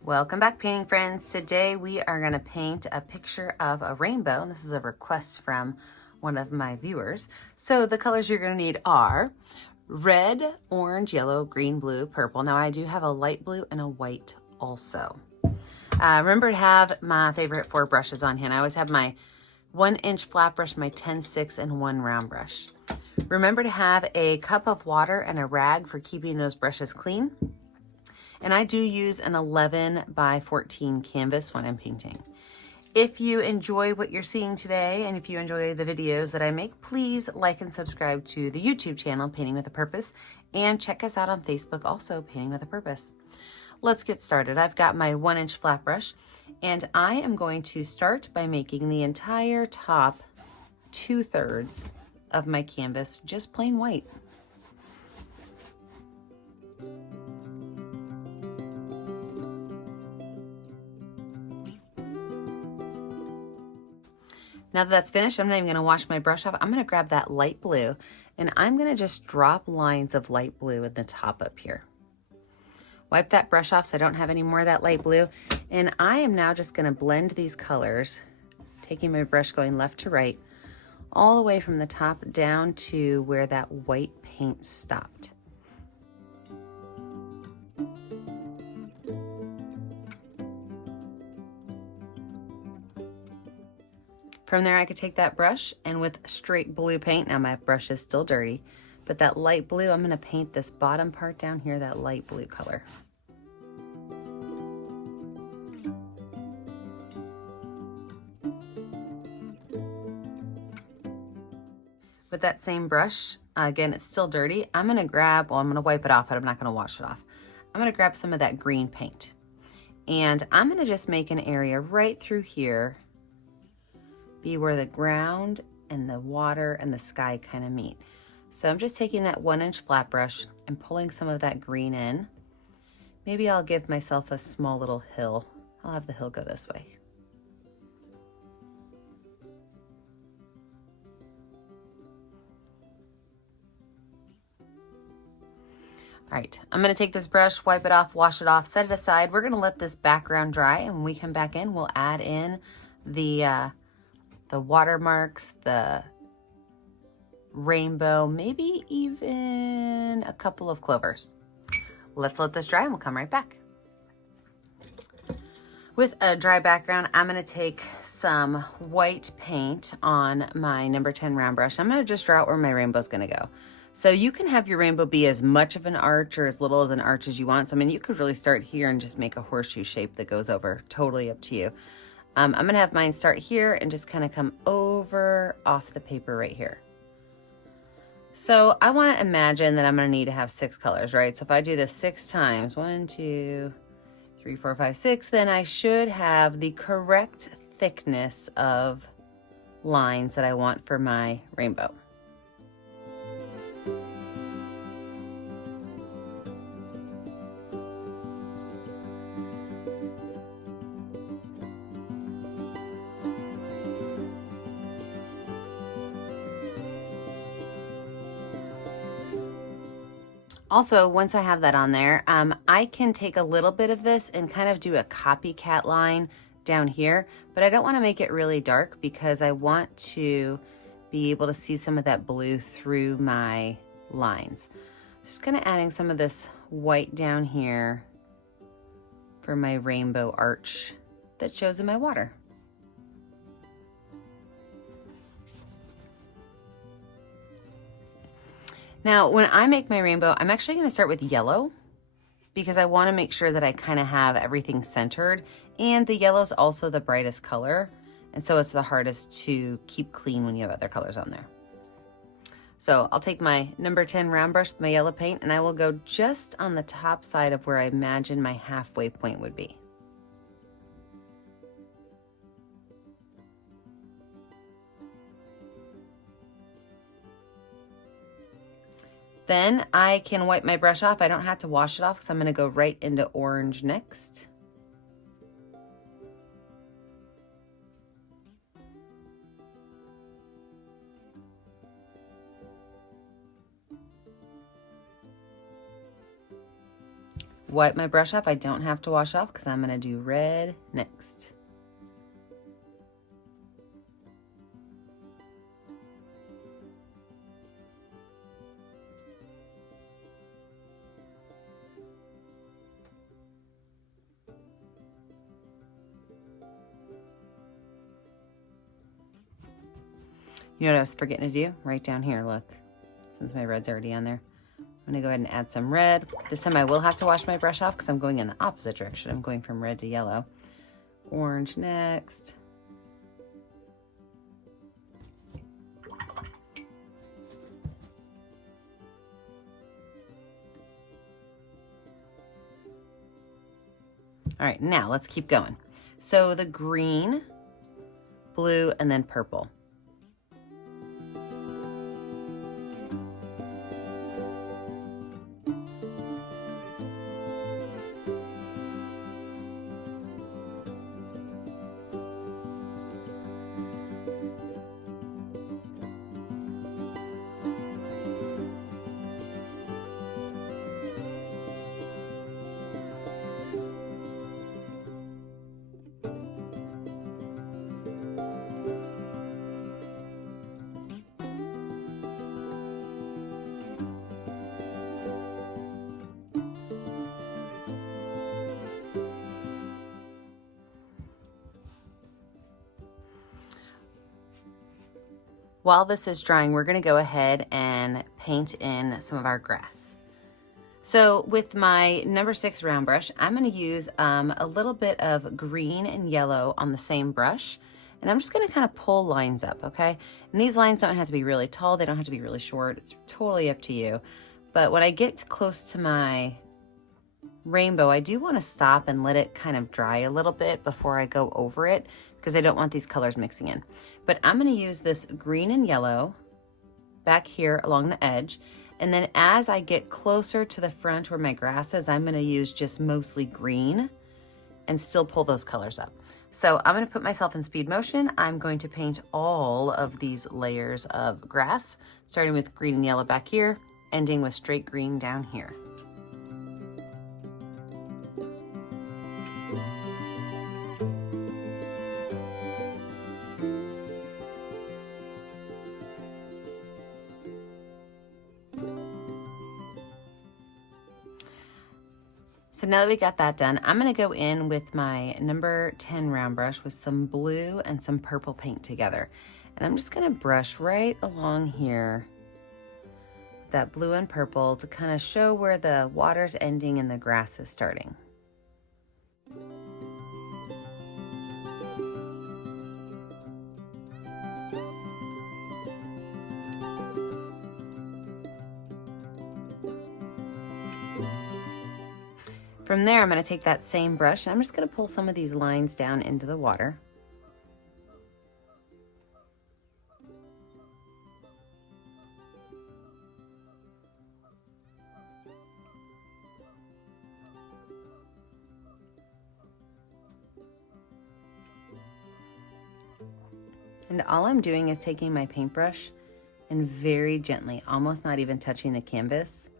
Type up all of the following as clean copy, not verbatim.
Welcome back, painting friends. Today we are going to paint a picture of a rainbow, and this is a request from one of my viewers. So the colors you're going to need are red, orange, yellow, green, blue, purple. Now I do have a light blue and a white also. Remember to have my favorite 4 brushes on hand. I always have my 1-inch flat brush, my 10-6, and 1 round brush. Remember to have a cup of water and a rag for keeping those brushes clean. And I do use an 11 by 14 canvas when I'm painting. If you enjoy what you're seeing today, and if you enjoy the videos that I make, please like and subscribe to the YouTube channel, Painting with a Purpose, and check us out on Facebook, also Painting with a Purpose. Let's get started. I've got my 1-inch flat brush, and I am going to start by making the entire top 2/3 of my canvas just plain white. Now that that's finished, I'm not even going to wash my brush off. I'm going to grab that light blue, and I'm going to just drop lines of light blue in the top up here. Wipe that brush off so I don't have any more of that light blue. And I am now just going to blend these colors, taking my brush going left to right, all the way from the top down to where that white paint stopped. From there, I could take that brush and with straight blue paint, now my brush is still dirty, but that light blue, I'm gonna paint this bottom part down here, that light blue color. With that same brush, again, it's still dirty, I'm gonna grab, well, I'm gonna wipe it off, but I'm not gonna wash it off. I'm gonna grab some of that green paint, and I'm gonna just make an area right through here be where the ground and the water and the sky kind of meet. So I'm just taking that 1-inch flat brush and pulling some of that green in. Maybe I'll give myself a small little hill. I'll have the hill go this way. All right, I'm gonna take this brush, wipe it off, wash it off, set it aside. We're gonna let this background dry, and when we come back in, we'll add in the watermarks, the rainbow, maybe even a couple of clovers. Let's let this dry and we'll come right back. With a dry background, I'm gonna take some white paint on my number 10 round brush. I'm gonna just draw out where my rainbow's gonna go. So you can have your rainbow be as much of an arch or as little as an arch as you want. So I mean, you could really start here and just make a horseshoe shape that goes over, totally up to you. I'm gonna have mine start here and just kind of come over off the paper right here. So I wanna imagine that I'm gonna need to have 6 colors, right? So if I do this 6 times, 1, 2, 3, 4, 5, 6, then I should have the correct thickness of lines that I want for my rainbow. Also, once I have that on there, I can take a little bit of this and kind of do a copycat line down here, but I don't want to make it really dark because I want to be able to see some of that blue through my lines. Just kind of adding some of this white down here for my rainbow arch that shows in my water. Now, when I make my rainbow, I'm actually going to start with yellow because I want to make sure that I kind of have everything centered, and the yellow is also the brightest color, and so it's the hardest to keep clean when you have other colors on there. So I'll take my number 10 round brush with my yellow paint, and I will go just on the top side of where I imagine my halfway point would be. Then I can wipe my brush off. I don't have to wash it off because I'm going to go right into orange next. wipe my brush off. I don't have to wash off because I'm gonna do red next. You know what I was forgetting to do? Right down here, look, since my red's already on there. I'm gonna go ahead and add some red. This time I will have to wash my brush off because I'm going in the opposite direction. I'm going from red to yellow. Orange next. All right, now let's keep going. So the green, blue, and then purple. While this is drying, we're gonna go ahead and paint in some of our grass. So with my number 6 round brush, I'm gonna use a little bit of green and yellow on the same brush. And I'm just gonna kind of pull lines up, okay? And these lines don't have to be really tall, they don't have to be really short, it's totally up to you. But when I get close to my rainbow, I do wanna stop and let it kind of dry a little bit before I go over it, because I don't want these colors mixing in. But I'm gonna use this green and yellow back here along the edge. And then as I get closer to the front where my grass is, I'm gonna use just mostly green and still pull those colors up. So I'm gonna put myself in speed motion. I'm going to paint all of these layers of grass, starting with green and yellow back here, ending with straight green down here. So now that we got that done, I'm gonna go in with my number 10 round brush with some blue and some purple paint together. And I'm just gonna brush right along here, that blue and purple, to kind of show where the water's ending and the grass is starting. From there, I'm going to take that same brush and I'm just going to pull some of these lines down into the water. And all I'm doing is taking my paintbrush and very gently, almost not even touching the canvas,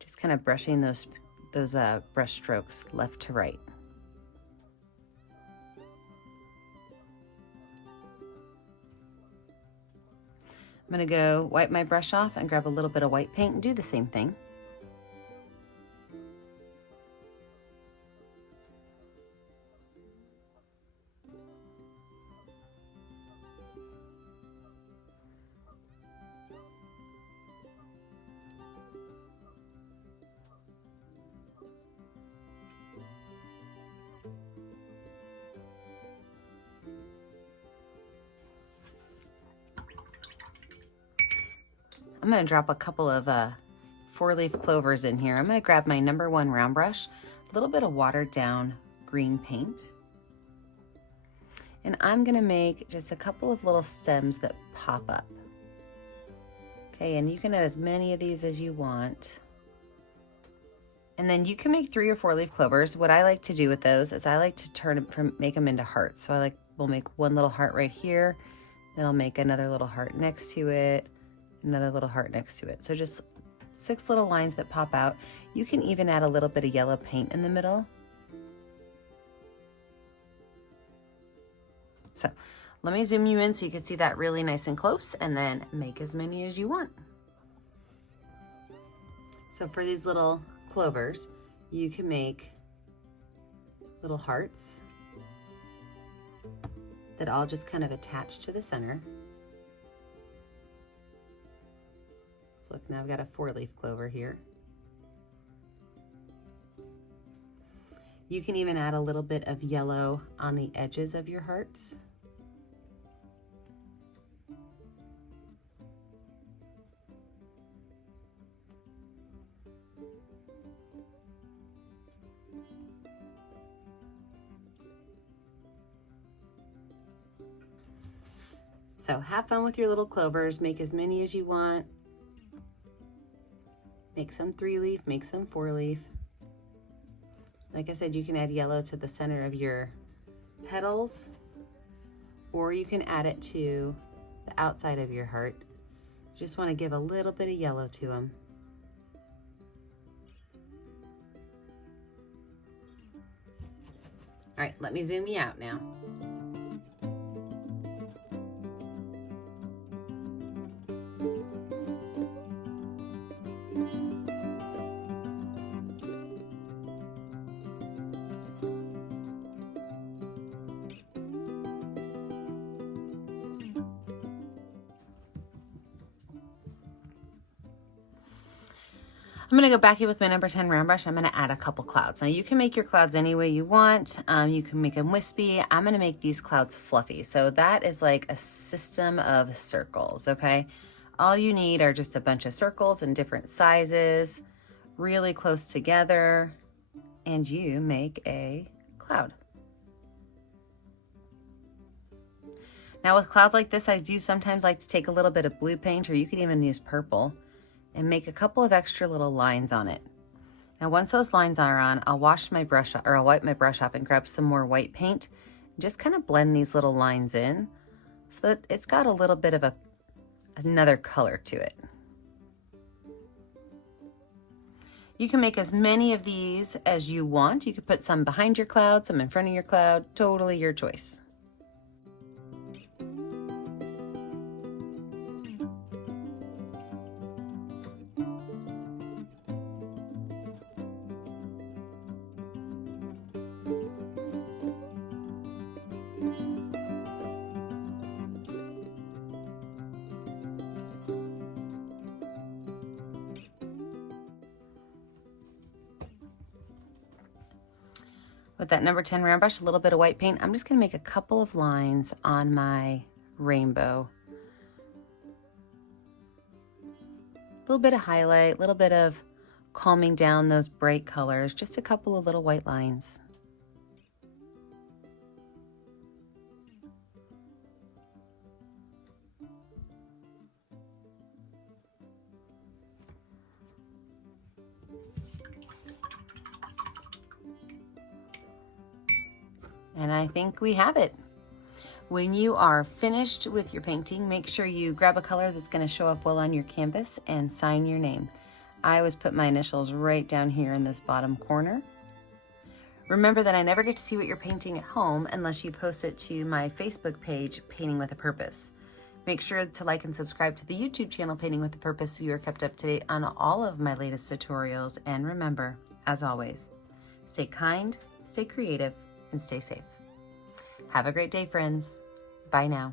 just kind of brushing those brush strokes left to right. I'm gonna go wipe my brush off and grab a little bit of white paint and do the same thing. I'm gonna drop a couple of 4-leaf clovers in here. I'm gonna grab my number 1 round brush, a little bit of watered down green paint. And I'm gonna make just a couple of little stems that pop up. Okay, and you can add as many of these as you want. And then you can make 3 or 4-leaf clovers. What I like to do with those is I like to make them into hearts. So we'll make one little heart right here, then I'll make another little heart next to it, another little heart next to it. So just 6 little lines that pop out. You can even add a little bit of yellow paint in the middle. So let me zoom you in so you can see that really nice and close, and then make as many as you want. So for these little clovers, you can make little hearts that all just kind of attach to the center. So look, now I've got a 4-leaf clover here. You can even add a little bit of yellow on the edges of your hearts. So have fun with your little clovers, make as many as you want. Make some 3-leaf, make some 4-leaf. Like I said, you can add yellow to the center of your petals, or you can add it to the outside of your heart. You just want to give a little bit of yellow to them. All right, let me zoom you out now. I'm gonna go back in with my number 10 round brush. I'm gonna add a couple clouds. Now you can make your clouds any way you want. You can make them wispy. I'm gonna make these clouds fluffy. So that is like a system of circles, okay? All you need are just a bunch of circles in different sizes, really close together, and you make a cloud. Now with clouds like this, I do sometimes like to take a little bit of blue paint, or you could even use purple, and make a couple of extra little lines on it. Now once those lines are on, I'll wash my brush, or I'll wipe my brush off and grab some more white paint, and just kind of blend these little lines in so that it's got a little bit of another color to it. You can make as many of these as you want. You could put some behind your cloud, some in front of your cloud, totally your choice. With that number 10 round brush, a little bit of white paint, I'm just gonna make a couple of lines on my rainbow. A little bit of highlight, a little bit of calming down those bright colors, just a couple of little white lines. And I think we have it. When you are finished with your painting, make sure you grab a color that's going to show up well on your canvas and sign your name. I always put my initials right down here in this bottom corner. Remember that I never get to see what you're painting at home unless you post it to my Facebook page, Painting with a Purpose. Make sure to like and subscribe to the YouTube channel, Painting with a Purpose, so you are kept up to date on all of my latest tutorials. And remember, as always, stay kind, stay creative, and stay safe. Have a great day, friends. Bye now.